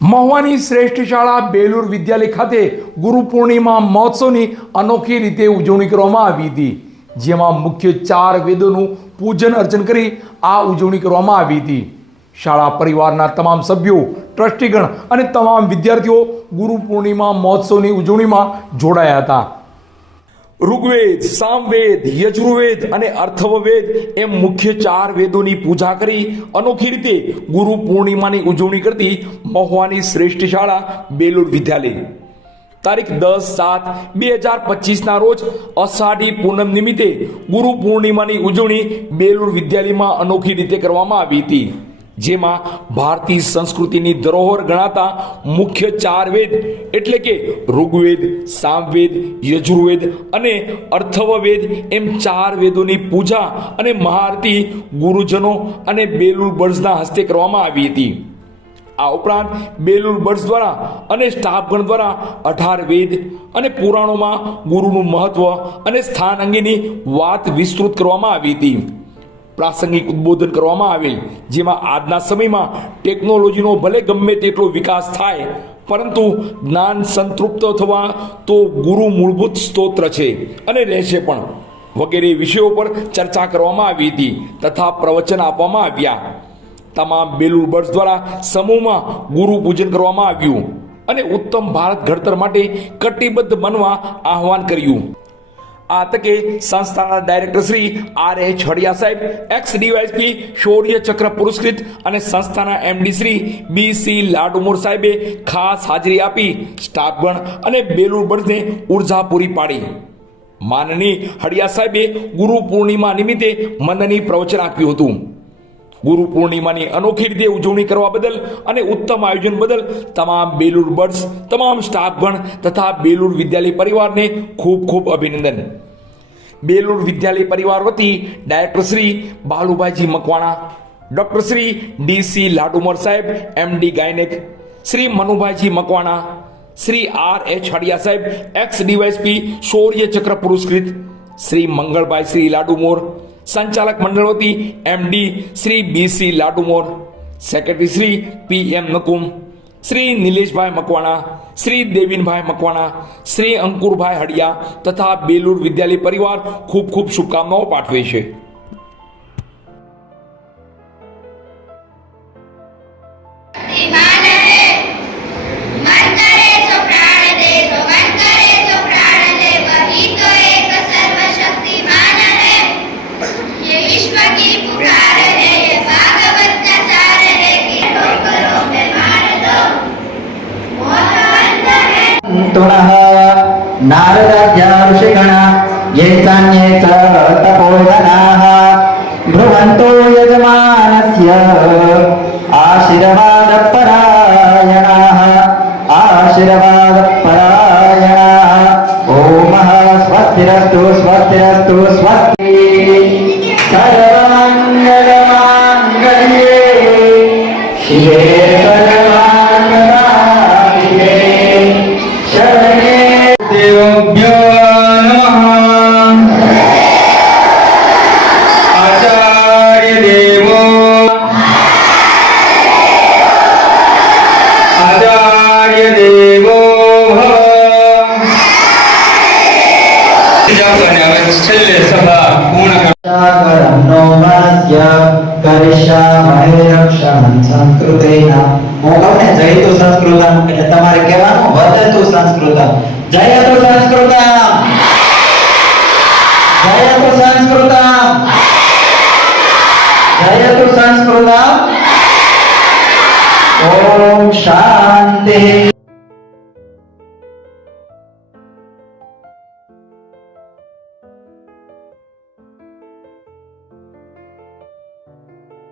મહુવાની શ્રેષ્ઠ શાળા બેલુર વિદ્યાલય ખાતે ગુરુ પૂર્ણિમા મહોત્સવની અનોખી રીતે ઉજવણી કરવામાં આવી હતી, જેમાં મુખ્ય 4 વેદોનું પૂજન અર્ચન કરી આ ઉજવણી કરવામાં આવી હતી. શાળા પરિવારના તમામ સભ્યો, ટ્રસ્ટીગણ અને તમામ વિદ્યાર્થીઓ ગુરુ પૂર્ણિમા મહોત્સવની ઉજવણીમાં જોડાયા હતા. ઋગ્વેદ, સામવેદ, યજુર્વેદ અને અથર્વવેદ એમ મુખ્ય 4 વેદોની પૂજા કરી અનોખી રીતે ગુરુ પૂર્ણિમાની ઉજવણી કરતી મહુવાની શ્રેષ્ઠ શાળા બેલુર વિદ્યાલય તારીખ 10/7/2025ના રોજ અષાઢી પૂનમ નિમિત્તે ગુરુ પૂર્ણિમાની ઉજવણી બેલુર વિદ્યાલયમાં અનોખી રીતે કરવામાં આવી હતી, જેમાં ભારતીય સંસ્કૃતિની ધરોહર ગણાતા મુખ્ય 4 વેદ એટલે કે ઋગ્વેદ, સામવેદ, યજુર્વેદ અને અથર્વવેદ એમ 4 વેદોની પૂજા અને મહાઆરતી ગુરુજનો અને બેલુર બર્ડ્સના હસ્તે કરવામાં આવી હતી. આ ઉપરાંત બેલુર બર્ડ્સ દ્વારા અને સ્ટાફગણ દ્વારા 18 વેદ અને પુરાણોમાં ગુરુનું મહત્વ અને સ્થાન અંગેની વાત વિસ્તૃત કરવામાં આવી હતી. પ્રાસંગિક ઉદ્બોધન કરવામાં આવેલ, જેમાં આજના સમયમાં ટેકનોલોજીનો ભલે ગમે તેટલો વિકાસ થાય, પરંતુ જ્ઞાન સંતૃપ્ત થવા તો ગુરુ મૂળભૂત સ્તોત્ર છે અને રહેશે પણ, વગેરે વિષયો પર ચર્ચા કરવામાં આવી હતી તથા પ્રવચન આપવામાં આવ્યા. તમામ બેલુર બર્ડ્સ દ્વારા સમૂહમાં ગુરુ પૂજન કરવામાં આવ્યું અને ઉત્તમ ભારત ઘડતર માટે કટિબદ્ધ બનવા આહવાન કર્યું. આ તકે સંસ્થાના ડાયરેક્ટર શ્રી R.H. હડિયા સાહેબ, એક્સ ડીવાયએસપી શૌર્ય ચક્ર પુરસ્કૃત અને સંસ્થાના MD શ્રી B.C. લાડુમોર સાહેબે ખાસ હાજરી આપી સ્ટાફગણ અને બેલુર બર્ડ્સને ઉર્જા પૂરી પાડી. માનનીય હડિયા સાહેબે ગુરુ પૂર્ણિમા નિમિત્તે મંદની પ્રવચન આપ્યું હતું. ગુરુ પૂર્ણિમાની અનોખી રીતે ઉજવણી કરવા બદલ અને ઉત્તમ આયોજન બદલ તમામ બેલુર બર્ડ્સ, તમામ સ્ટાફગણ તથા બેલુર વિદ્યાલય પરિવારને ખૂબ ખૂબ અભિનંદન. બેલુર વિદ્યાલય પરિવાર વતી director Shri Balubhaiji Makwana, doctor Shri D.C. Ladumar સાહેબ MD gynaec, Shri Manubhaiji Makwana, Shri R.H. Hadiya સાહેબ એક્સ ડીવાયએસપી શૌર્ય ચક્ર પુરસ્કૃત, શ્રી મંગળભાઈ શ્રી લાડુમોર, સંચાલક મંડળ વતી MD Shri B.C. Ladumor, secretary Shri P.M. Nakum, Shri Nileshbhai Makwana, Shri Devinbhai Makwana, Shri Ankurbhai Hadiya તથા બેલુર વિદ્યાલય પરિવાર ખૂબ ખૂબ શુભકામનાઓ પાઠવે છે. नारदाद्या ऋषिगणा ये चान्ये च तपोधनाः भ्रुवन्तो यजमानस्य आशीर्वादपरायणाः ओमः स्वस्तिरस्तु स्वस्तिरस्तु स्वस्ति सर्वमङ्गलमाङ्गल्ये शिवे सर्वार्थसाधिके शरण्ये देवभ्यो नमः. आचार्य देवो छेल्ले सभा पूर्ण करनो मस्य करिष्यामहे रक्षणं संस्कृतेन. હું કહું ને જયતુ સંસ્કૃતમ એટલે તમારે કહેવાનું વદતુ સંસ્કૃતમ. જયતુ સંસ્કૃતમ, જયતુ સંસ્કૃતમ, જયતુ સંસ્કૃતમ. ઓમ શાંતિ.